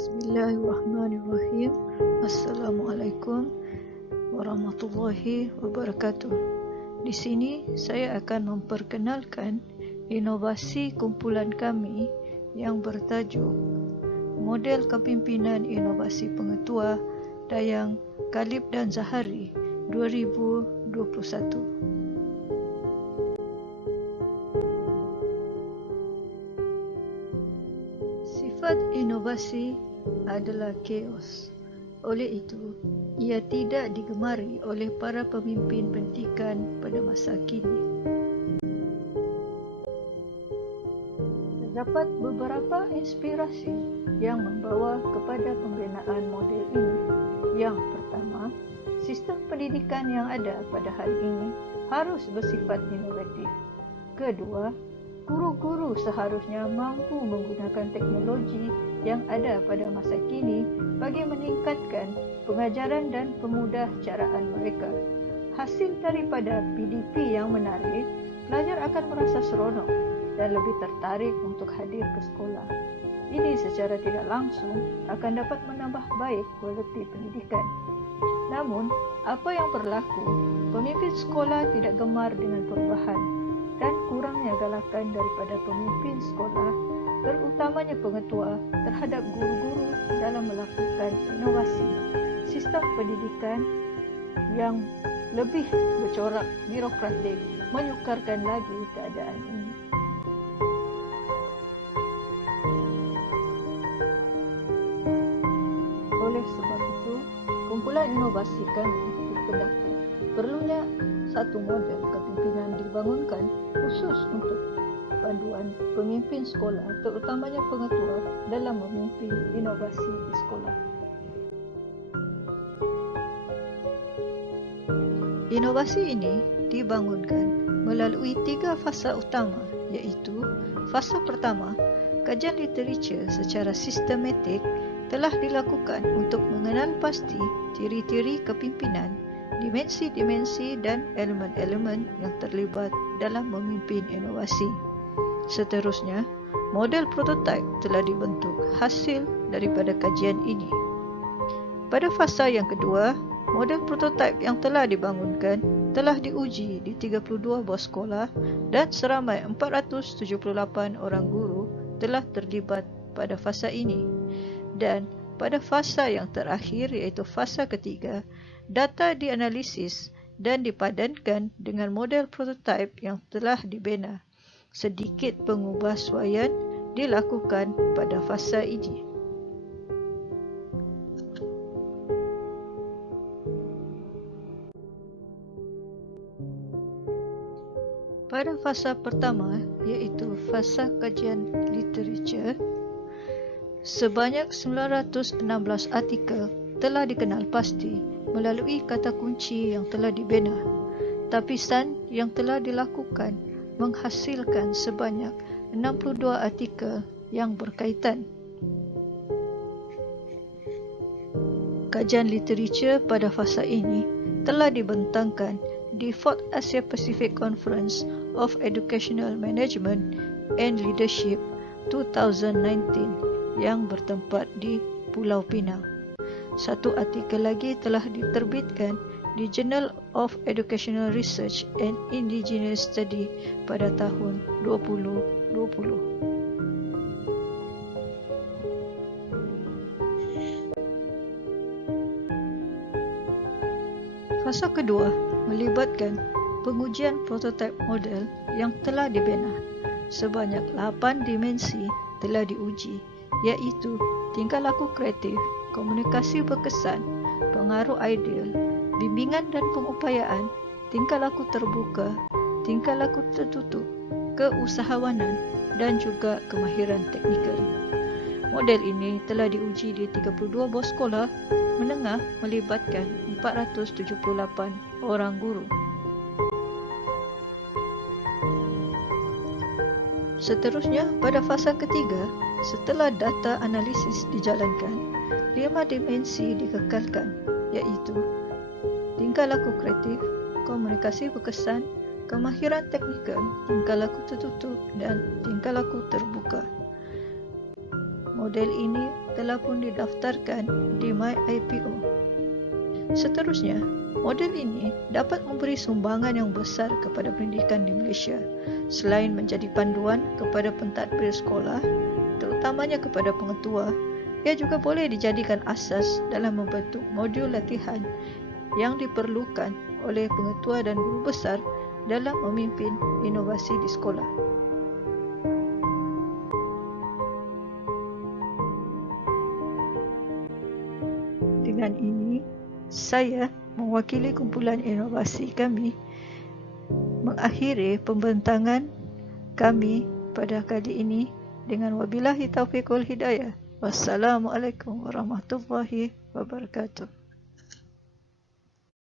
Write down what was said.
Bismillahirrahmanirrahim. Assalamualaikum warahmatullahi wabarakatuh. Di sini saya akan memperkenalkan inovasi kumpulan kami yang bertajuk Model Kepimpinan Inovasi Pengetua Dayang Khalib dan Zahari 2021. Sifat inovasi adalah chaos. Oleh itu, ia tidak digemari oleh para pemimpin pendidikan pada masa kini. Terdapat beberapa inspirasi yang membawa kepada pembinaan model ini. Yang pertama, sistem pendidikan yang ada pada hari ini harus bersifat inovatif. Kedua, guru-guru seharusnya mampu menggunakan teknologi yang ada pada masa kini bagi meningkatkan pengajaran dan pemudahcaraan mereka. Hasil daripada PDP yang menarik, pelajar akan merasa seronok dan lebih tertarik untuk hadir ke sekolah. Ini secara tidak langsung akan dapat menambah baik kualiti pendidikan. Namun, apa yang berlaku, pemimpin sekolah tidak gemar dengan perubahan dan kurangnya galakan daripada pemimpin sekolah, terutamanya pengetua, terhadap guru-guru dalam melakukan inovasi sistem pendidikan yang lebih bercorak birokratik menyukarkan lagi keadaan ini. Oleh sebab itu, kumpulan inovasi kami berpendapat perlunya satu model kepimpinan dibangunkan khusus untuk panduan pemimpin sekolah, terutamanya pengetua, dalam memimpin inovasi di sekolah. Inovasi ini dibangunkan melalui 3 fasa utama, iaitu fasa pertama, kajian literatur secara sistematik telah dilakukan untuk mengenal pasti ciri-ciri kepimpinan, dimensi-dimensi dan elemen-elemen yang terlibat dalam memimpin inovasi. Seterusnya, model prototipe telah dibentuk hasil daripada kajian ini. Pada fasa yang kedua, model prototipe yang telah dibangunkan telah diuji di 32 buah sekolah dan seramai 478 orang guru telah terlibat pada fasa ini. Dan pada fasa yang terakhir, iaitu fasa ketiga, data dianalisis dan dipadankan dengan model prototipe yang telah dibina. Sedikit pengubahsuaian dilakukan pada fasa ini. Pada fasa pertama, iaitu fasa kajian literatur, sebanyak 916 artikel telah dikenal pasti melalui kata kunci yang telah dibina. Tapisan yang telah dilakukan menghasilkan sebanyak 62 artikel yang berkaitan. Kajian literatur pada fasa ini telah dibentangkan di 4th Asia Pacific Conference of Educational Management and Leadership 2019 yang bertempat di Pulau Pinang. Satu artikel lagi telah diterbitkan di Journal of Educational Research and Indigenous Study pada tahun 2020. Fasa kedua melibatkan pengujian prototipe model yang telah dibina. Sebanyak 8 dimensi telah diuji, iaitu tingkah laku kreatif, komunikasi berkesan, pengaruh ideal, bimbingan dan pengupayaan, tingkah laku terbuka, tingkah laku tertutup, keusahawanan dan juga kemahiran teknikal. Model ini telah diuji di 32 buah sekolah menengah melibatkan 478 orang guru. Seterusnya, pada fasa ketiga, setelah data analisis dijalankan, 5 dimensi dikekalkan, iaitu tingkah laku kreatif, komunikasi berkesan, kemahiran teknikal, tingkah laku tertutup dan tingkah laku terbuka. model ini telah pun didaftarkan di MyIPO. Seterusnya, model ini dapat memberi sumbangan yang besar kepada pendidikan di Malaysia. Selain menjadi panduan kepada pentadbir sekolah, terutamanya kepada pengetua, ia juga boleh dijadikan asas dalam membentuk modul latihan yang diperlukan oleh pengetua dan guru besar dalam memimpin inovasi di sekolah. Dengan ini, saya mewakili kumpulan inovasi kami mengakhiri pembentangan kami pada kali ini dengan wabillahi taufiq wal hidayah. Wassalamualaikum warahmatullahi wabarakatuh.